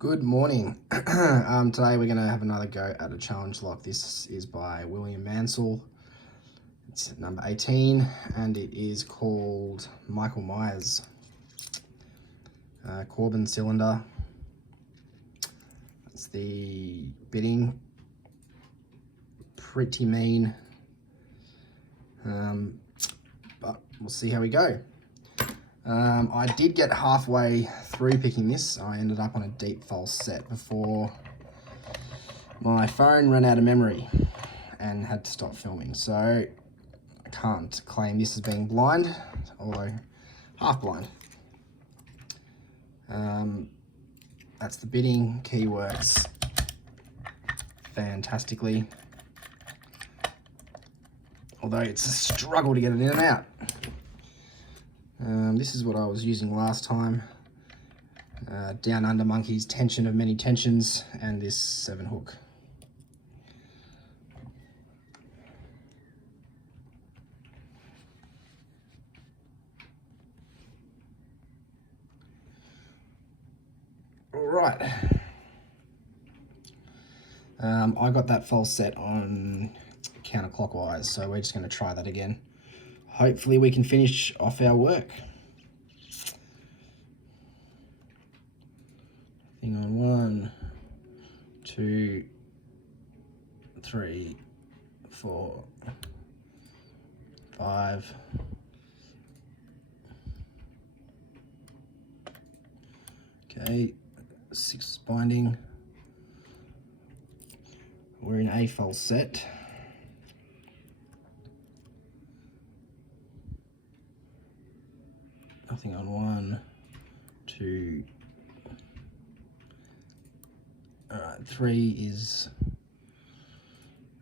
Good morning. Today we're going to have another go at a challenge lock. This is by William Mancel. It's number 18 and it is called Michael Myers. Corbin cylinder. That's the bidding. Pretty mean. But we'll see how we go. I did get halfway through picking this. I ended up on a deep false set before my phone ran out of memory and had to stop filming. So I can't claim this as being blind, although half blind. That's the bidding. Key works fantastically, although it's a struggle to get it in and out. This is what I was using last time. Down Under Monkey's Tension of Many Tensions and this 7 hook. All right. I got that false set on counterclockwise, so we're just going to try that again. Hopefully we can finish off our work. Thing on 1, 2, 3, 4, 5. Okay, 6 binding. We're in a false set. Nothing on 1, 2. All right, 3 is,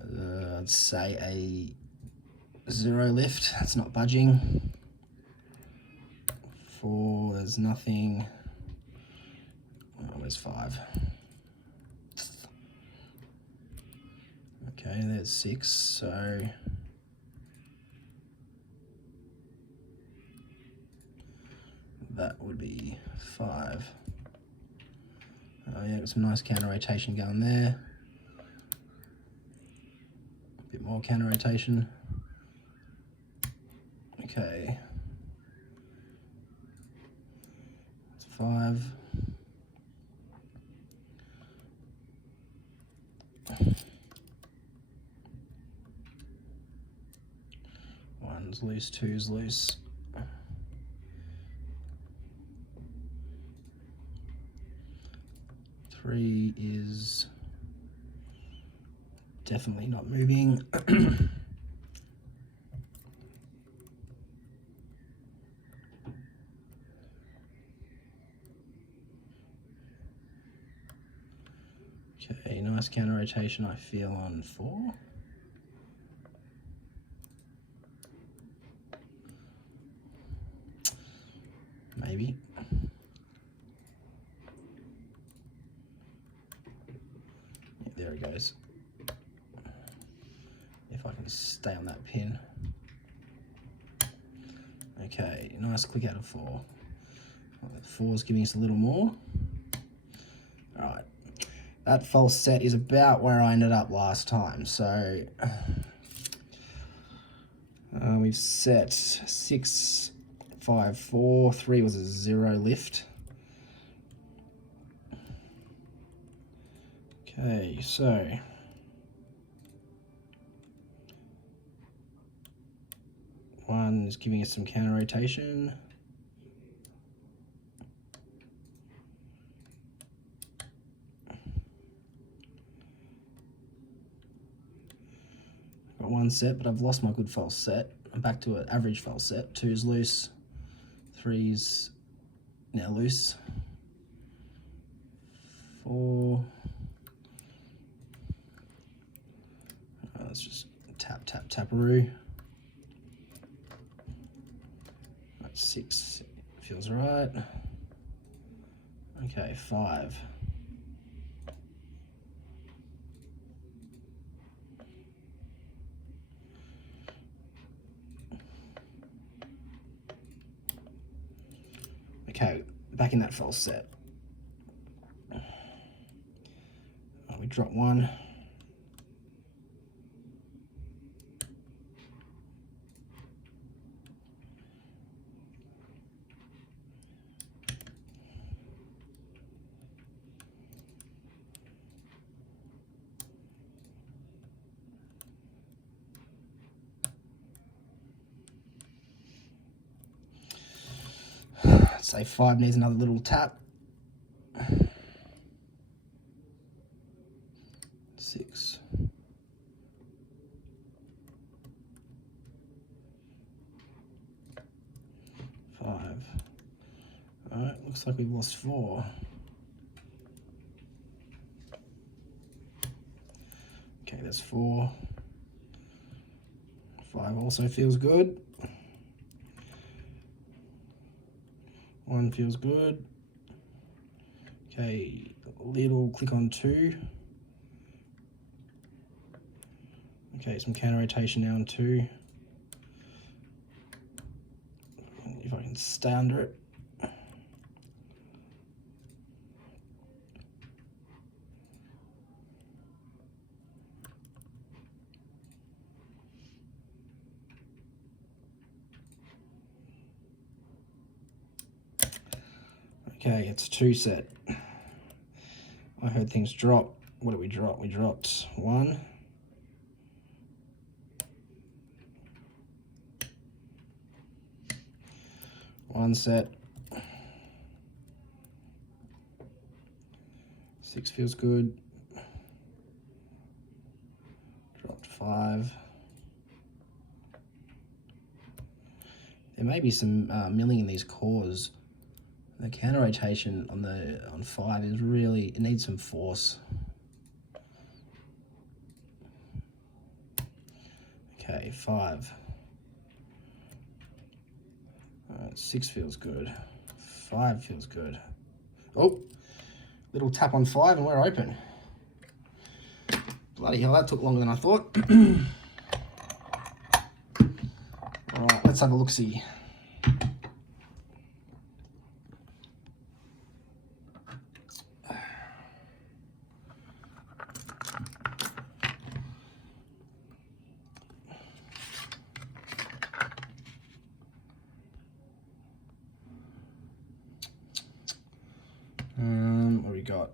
I'd say a 0 lift. That's not budging. 4, there's nothing. Oh, where's 5? Okay, there's 6, so that would be 5. Oh yeah, got some nice counter rotation going there. A bit more counter rotation. Okay. It's 5. One's loose, 2's loose. 3 is definitely not moving. Okay, nice counter rotation I feel on 4. Maybe. Yeah, there it goes. If I can stay on that pin. Okay, nice click out of 4. 4's giving us a little more. All right, that false set is about where I ended up last time. So we've set 6, 5, 4. 3 was a 0 lift. Okay, so one is giving us some counter rotation. Got 1 set, but I've lost my good false set. I'm back to an average false set. 2's loose, 3's now loose, 4. Let's just tap, tap, taparoo. 6 feels right. Okay, 5. Okay, back in that false set. We drop one. Say 5 needs another little tap. 6. Alright, looks like we've lost 4. Okay, there's 4. 5 also feels good. 1 feels good. Okay, little click on 2. Okay, some counter rotation now on 2. If I can stay under it. Okay, it's 2 set. I heard things drop. What did we drop? We dropped 1. One set. 6 feels good. Dropped 5. There may be some milling in these cores. The counter rotation on 5 is really, it needs some force. Okay, 5. 6 feels good. 5 feels good. Oh, little tap on 5 and we're open. Bloody hell, that took longer than I thought. All right, let's have a look-see. What do we got?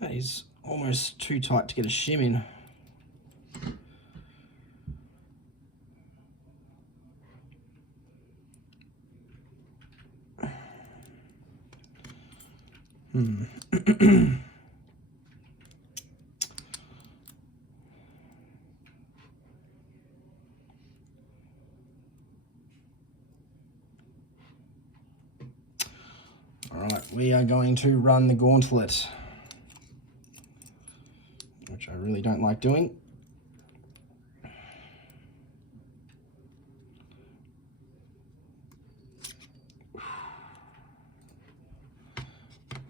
That is almost too tight to get a shim in. All right, we are going to run the gauntlet, which I really don't like doing.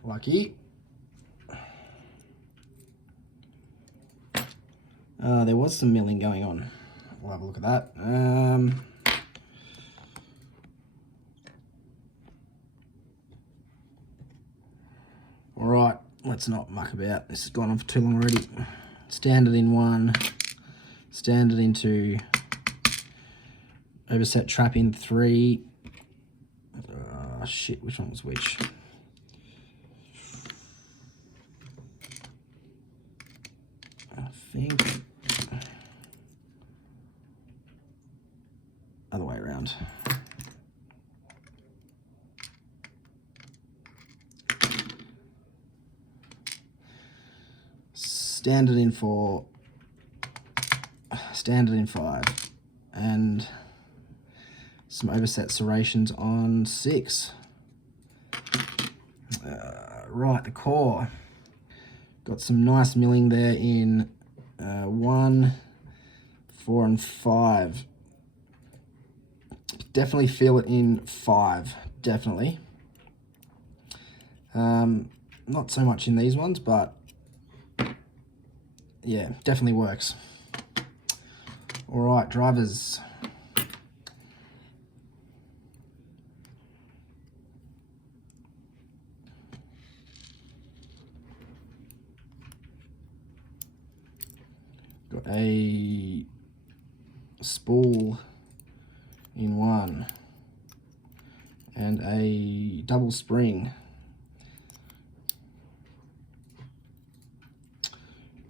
Lucky. There was some milling going on. We'll have a look at that. All right, let's not muck about. This has gone on for too long already. Standard in 1, standard in 2, overset trap in 3. Shit, which one was which? I think round. Standard in 4, standard in 5, and some overset serrations on 6. Right, the core. Got some nice milling there in 1, 4, and 5. Definitely feel it in 5, definitely. Not so much in these ones, but yeah, definitely works. All right, drivers. Got a spool in 1 and a double spring.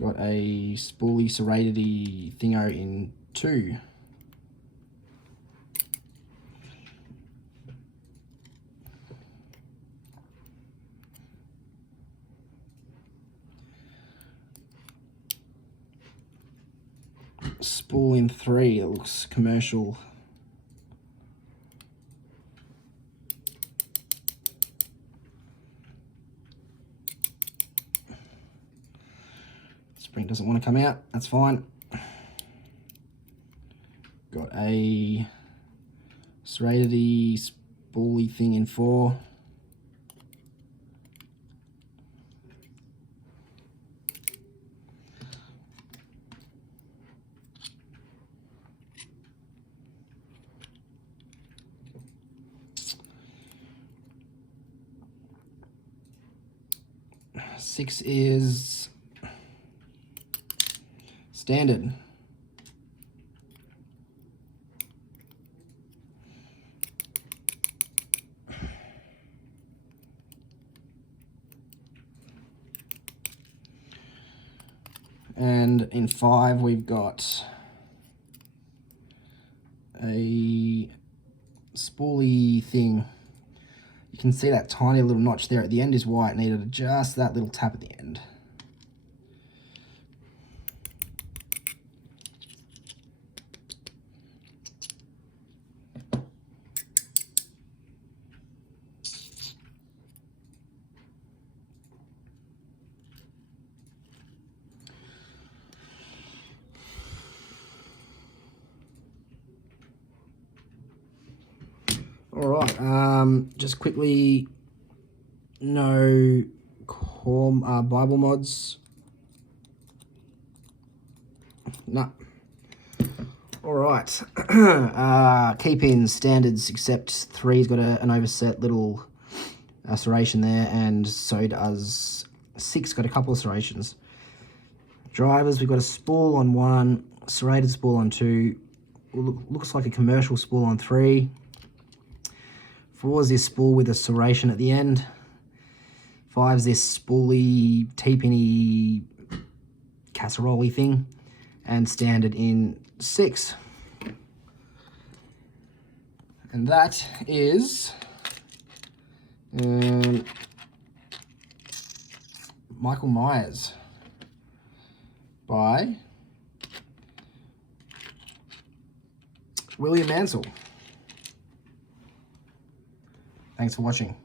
Got a spoolie serrated-y thingo in 2. Spool in 3, it looks commercial. Spring doesn't want to come out, that's fine. Got a serrated-y spoolie thing in 4. Six is standard. And in 5 we've got a spoolie thing. You can see that tiny little notch there at the end is why it needed just that little tap at the end. All right, just quickly, no core Bible mods. No. All right, key pins standards, except 3's got an overset little serration there, and so does 6, got a couple of serrations. Drivers, we've got a spool on 1, serrated spool on 2, looks like a commercial spool on 3. 4 is this spool with a serration at the end. 5 is this spoolie, T-pinny, casserole thing. And standard in 6. And that is Michael Myers by William Mancel. Thanks for watching.